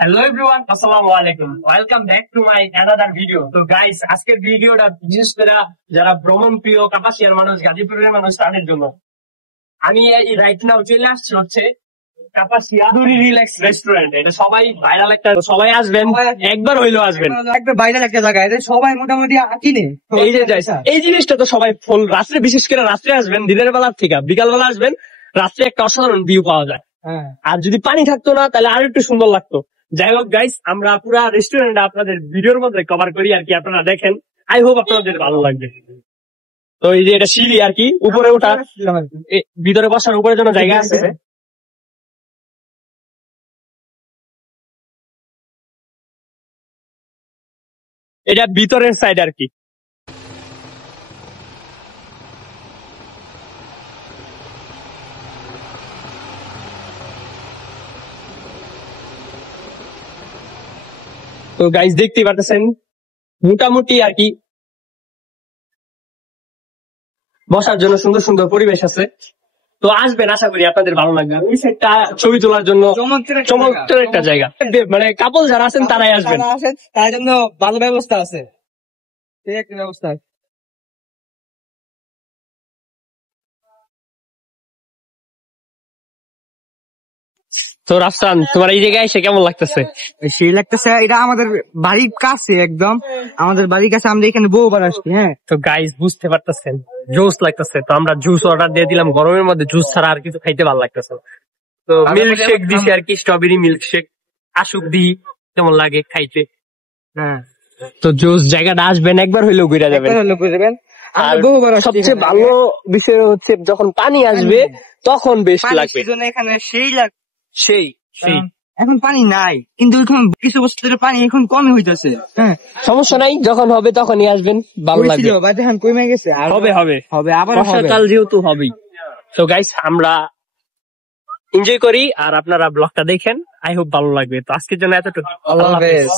Hello everyone, আসসালামু আলাইকুম। Welcome back to my another video. তো গাইস, আজকের ভিডিওটা বিশেষ করে যারা ভ্রমণ প্রিয় কাপাসিয়ার মানুষ, গাজীপুরের মানুষ, তাদের জন্য। আমি রাইট নাও চলে আসছি হচ্ছে কাপাসিয়া রিল্যাক্স রেস্টুরেন্ট। এটা সবাই ভাইরাল একটা, সবাই আসবেন, একবার হইলেও আসবেন। একটা ভাইরাল একটা জায়গা, এটা সবাই মোটামুটি কিনে। এই যে এই জিনিসটা তো সবাই ফুল রাত্রে, বিশেষ করে রাত্রে আসবেন, দিনের বেলার থেকে বিকাল বেলা আসবেন, রাত্রে একটা অসাধারণ ভিউ পাওয়া যায়। আর যদি পানি থাকতো না তাহলে আরো একটু সুন্দর লাগতো। যাই হোক গাইস, আমরা পুরা রেস্টুরেন্ট আপনাদের ভিডিওর মধ্যে কভার করি আর কি, আপনারা দেখেন। আই হোপ আপনাদের ভালো লাগবে। তো এই যে এটা সিঁড়ি আর কি, উপরে ওঠা, ভিতরে বসার উপরে জন্য জায়গা আছে। এটা ভিতরের সাইড আর কি। তো গাইস দেখতেই পারতেছেন, মোটামুটি আর কি বসার জন্য সুন্দর সুন্দর পরিবেশ আছে। তো আসবেন, আশা করি আপনাদের ভালো লাগবে। ওই সাইডটা ছবি তোলার জন্য চমৎকার একটা জায়গা, মানে কাপল যারা আছেন তারাই আসবেন। তার জন্য ভালো ব্যবস্থা আছে, ঠিক একটা ব্যবস্থা আছে। তো রাফসান, তোমার এই জায়গায় এসে কেমন লাগতেছে? সেই লাগতেছে, এটা আমাদের বাড়ির কাছে, একদম আমাদের বাড়ির কাছে। আমরা এখানে বহুবার আসছি। হ্যাঁ, তো গাইস বুঝতে পারতেছেন, জুস লাগতেছে। তো আমরা জুস অর্ডার দিয়ে দিলাম। গরমের মধ্যে জুস ছাড়া আর কিছু খাইতে ভালো লাগতেছে। তো মিল্ক শেক দিছি আর কি, স্ট্রবেরি মিল্ক শেক। আসুক দি কেমন লাগে খাইতে। হ্যাঁ। তো জুস জায়গাটা আসবেন, একবার হইলেও ঘুরে যাবেন। আর সবচেয়ে ভালো বিষয় হচ্ছে যখন পানি আসবে তখন বেশ লাগবে। এখানে সেই এখন পানি নাই, কিন্তু এখন কিছু বছর ধরে পানি এখন কমই হইতেছে। হ্যাঁ, সমস্যা নাই, যখন হবে তখনই আসবেন, ভালো লাগবে। এখন কমে গেছে, হবে আবার বর্ষাকাল যেহেতু হবেই। তো গাইস, আমরা এনজয় করি আর আপনারা ব্লগটা দেখেন। আই হোপ ভালো লাগবে। তো আজকের জন্য এতটুকু। আল্লাহ হাফেজ।